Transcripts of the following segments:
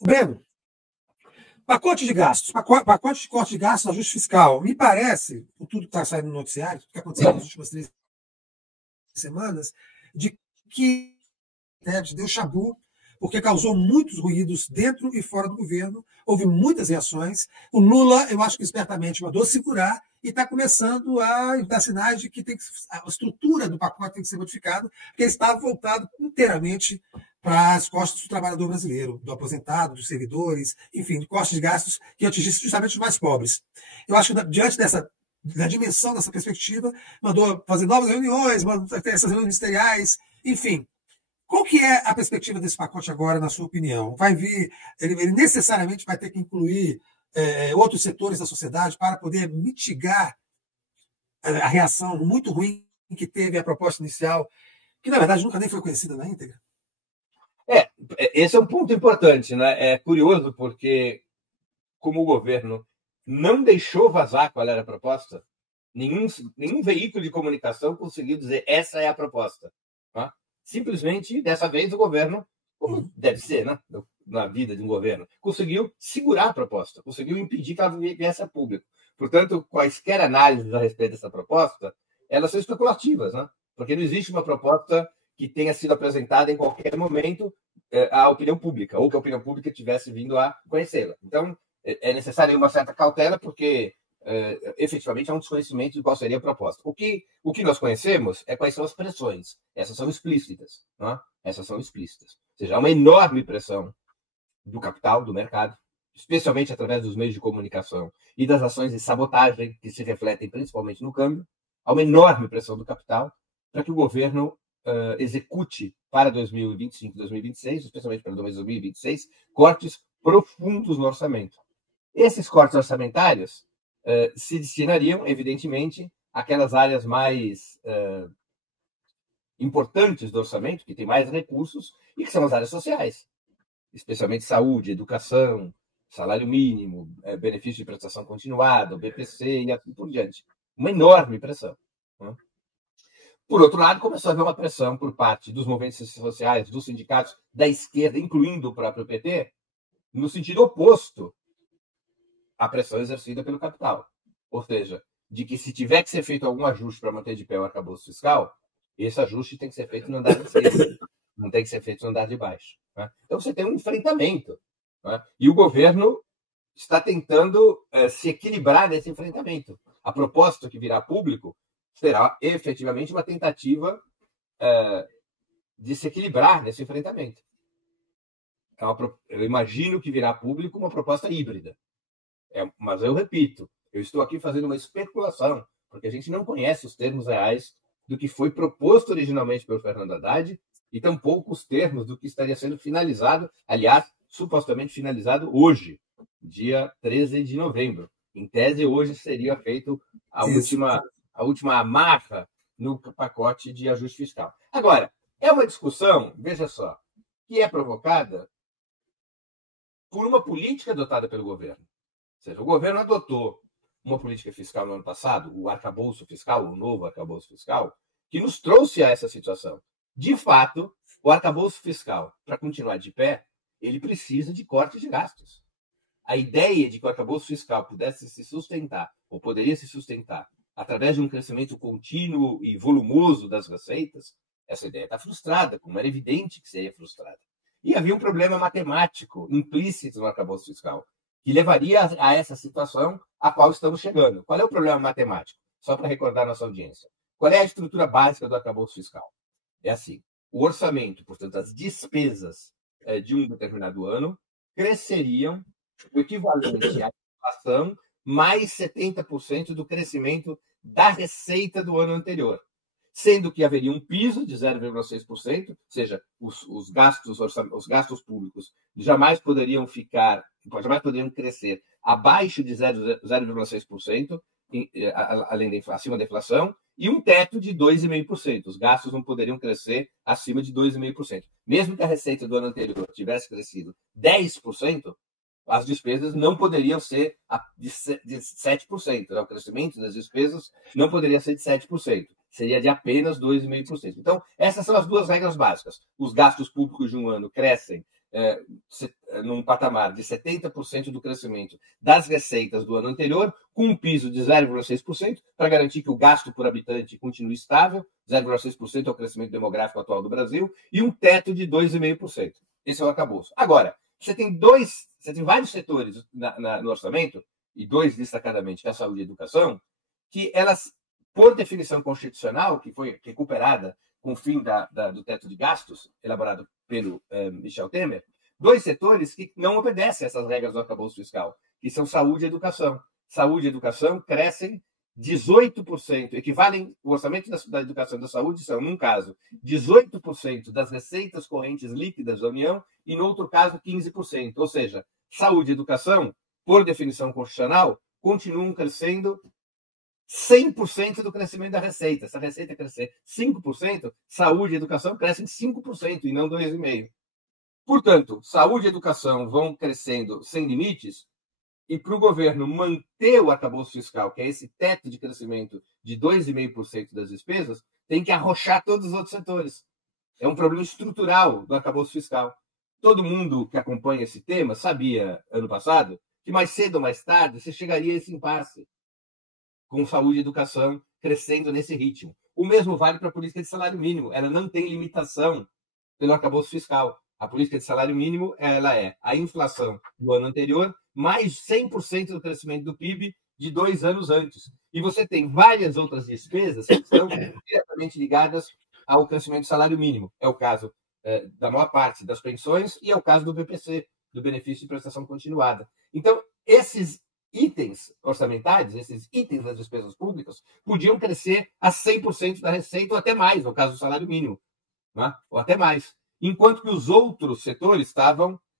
Breno, pacote de gastos, pacote de corte de gastos, ajuste fiscal. Me parece, por tudo que está saindo no noticiário, tudo que aconteceu nas últimas 3 semanas, de que deu chabu, porque causou muitos ruídos dentro e fora do governo, houve muitas reações. O Lula, eu acho que espertamente mandou segurar e está começando a dar sinais de que a estrutura do pacote tem que ser modificada, porque ele estava voltado inteiramente para as costas do trabalhador brasileiro, do aposentado, dos servidores, enfim, de costos de gastos que atingissem justamente os mais pobres. Eu acho que, diante da dimensão dessa perspectiva, mandou fazer novas reuniões, mandou ter essas reuniões ministeriais, enfim. Qual que é a perspectiva desse pacote agora, na sua opinião? Vai vir, ele necessariamente vai ter que incluir outros setores da sociedade para poder mitigar a reação muito ruim que teve a proposta inicial, que na verdade nunca nem foi conhecida na íntegra? Esse é um ponto importante, né? É curioso porque, como o governo não deixou vazar qual era a proposta, nenhum veículo de comunicação conseguiu dizer essa é a proposta. Tá? Simplesmente, dessa vez, o governo, como deve ser, né? Na vida de um governo, conseguiu segurar a proposta, conseguiu impedir que ela viesse a público. Portanto, quaisquer análises a respeito dessa proposta, elas são especulativas, né? Porque não existe uma proposta que tenha sido apresentada em qualquer momento à opinião pública, ou que a opinião pública tivesse vindo a conhecê-la. Então, é necessária uma certa cautela, porque efetivamente há um desconhecimento de qual seria a proposta. O que nós conhecemos é quais são as pressões. Essas são explícitas. Não é? Essas são explícitas. Ou seja, há uma enorme pressão do capital, do mercado, especialmente através dos meios de comunicação e das ações de sabotagem que se refletem principalmente no câmbio. Há uma enorme pressão do capital para que o governo execute para 2025 e 2026, especialmente para 2026, cortes profundos no orçamento. Esses cortes orçamentários se destinariam, evidentemente, àquelas áreas mais importantes do orçamento, que tem mais recursos, e que são as áreas sociais, especialmente saúde, educação, salário mínimo, benefício de prestação continuada, o BPC e assim por diante. Uma enorme pressão. Né? Por outro lado, começou a haver uma pressão por parte dos movimentos sociais, dos sindicatos, da esquerda, incluindo o próprio PT, no sentido oposto à pressão exercida pelo capital. Ou seja, de que se tiver que ser feito algum ajuste para manter de pé o arcabouço fiscal, esse ajuste tem que ser feito no andar de cima, não tem que ser feito no andar de baixo. Né? Então você tem um enfrentamento. Né? E o governo está tentando se equilibrar nesse enfrentamento. A proposta que virá a público será efetivamente uma tentativa de se equilibrar nesse enfrentamento. Eu imagino que virá a público uma proposta híbrida. Mas eu repito, eu estou aqui fazendo uma especulação, porque a gente não conhece os termos reais do que foi proposto originalmente pelo Fernando Haddad e tampouco os termos do que estaria sendo finalizado, aliás, supostamente finalizado hoje, dia 13 de novembro. Em tese, hoje seria feito a última amarra no pacote de ajuste fiscal. Agora, é uma discussão, veja só, que é provocada por uma política adotada pelo governo. Ou seja, o governo adotou uma política fiscal no ano passado, o arcabouço fiscal, o novo arcabouço fiscal, que nos trouxe a essa situação. De fato, o arcabouço fiscal, para continuar de pé, ele precisa de cortes de gastos. A ideia de que o arcabouço fiscal pudesse se sustentar, ou poderia se sustentar, através de um crescimento contínuo e volumoso das receitas, essa ideia está frustrada, como era evidente que seria frustrada. E havia um problema matemático implícito no arcabouço fiscal, que levaria a essa situação a qual estamos chegando. Qual é o problema matemático? Só para recordar a nossa audiência. Qual é a estrutura básica do arcabouço fiscal? É assim, o orçamento, portanto, as despesas de um determinado ano cresceriam o equivalente à inflação mais 70% do crescimento da receita do ano anterior. Sendo que haveria um piso de 0,6%, ou seja, os gastos públicos jamais poderiam crescer abaixo de 0,6%, acima da inflação, e um teto de 2,5%. Os gastos não poderiam crescer acima de 2,5%. Mesmo que a receita do ano anterior tivesse crescido 10%, as despesas não poderiam ser de 7%. O crescimento das despesas não poderia ser de 7%. Seria de apenas 2,5%. Então, essas são as duas regras básicas. Os gastos públicos de um ano crescem num patamar de 70% do crescimento das receitas do ano anterior, com um piso de 0,6%, para garantir que o gasto por habitante continue estável, 0,6% é o crescimento demográfico atual do Brasil, e um teto de 2,5%. Esse é o arcabouço. Agora, você tem vários setores no orçamento, e dois destacadamente, que é a saúde e a educação, que elas, por definição constitucional, que foi recuperada com o fim do teto de gastos, elaborado pelo Michel Temer, dois setores que não obedecem a essas regras do arcabouço fiscal, que são saúde e educação. Saúde e educação crescem 18%, equivalem, o orçamento da educação e da saúde são, num caso, 18% das receitas correntes líquidas da União e, no outro caso, 15%. Ou seja, saúde e educação, por definição constitucional, continuam crescendo 100% do crescimento da receita. Se a receita crescer 5%, saúde e educação crescem 5% e não 2,5%. Portanto, saúde e educação vão crescendo sem limites, e para o governo manter o arcabouço fiscal, que é esse teto de crescimento de 2,5% das despesas, tem que arrochar todos os outros setores. É um problema estrutural do arcabouço fiscal. Todo mundo que acompanha esse tema sabia, ano passado, que mais cedo ou mais tarde você chegaria a esse impasse, com saúde e educação crescendo nesse ritmo. O mesmo vale para a política de salário mínimo. Ela não tem limitação pelo arcabouço fiscal. A política de salário mínimo ela é a inflação do ano anterior mais 100% do crescimento do PIB de 2 anos antes. E você tem várias outras despesas que estão diretamente ligadas ao crescimento do salário mínimo. É o caso da maior parte das pensões e é o caso do BPC, do benefício de prestação continuada. Então, esses itens orçamentários, esses itens das despesas públicas, podiam crescer a 100% da receita ou até mais, no caso do salário mínimo, né? Ou até mais. Enquanto que os outros setores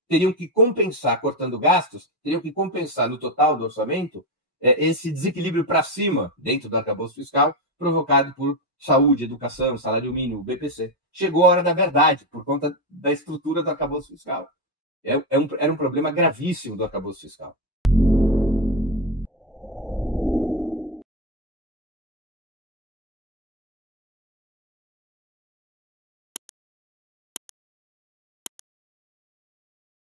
teriam que compensar, cortando gastos, teriam que compensar no total do orçamento esse desequilíbrio para cima, dentro do arcabouço fiscal, provocado por saúde, educação, salário mínimo, BPC. Chegou a hora da verdade, por conta da estrutura do arcabouço fiscal. Era um problema gravíssimo do arcabouço fiscal.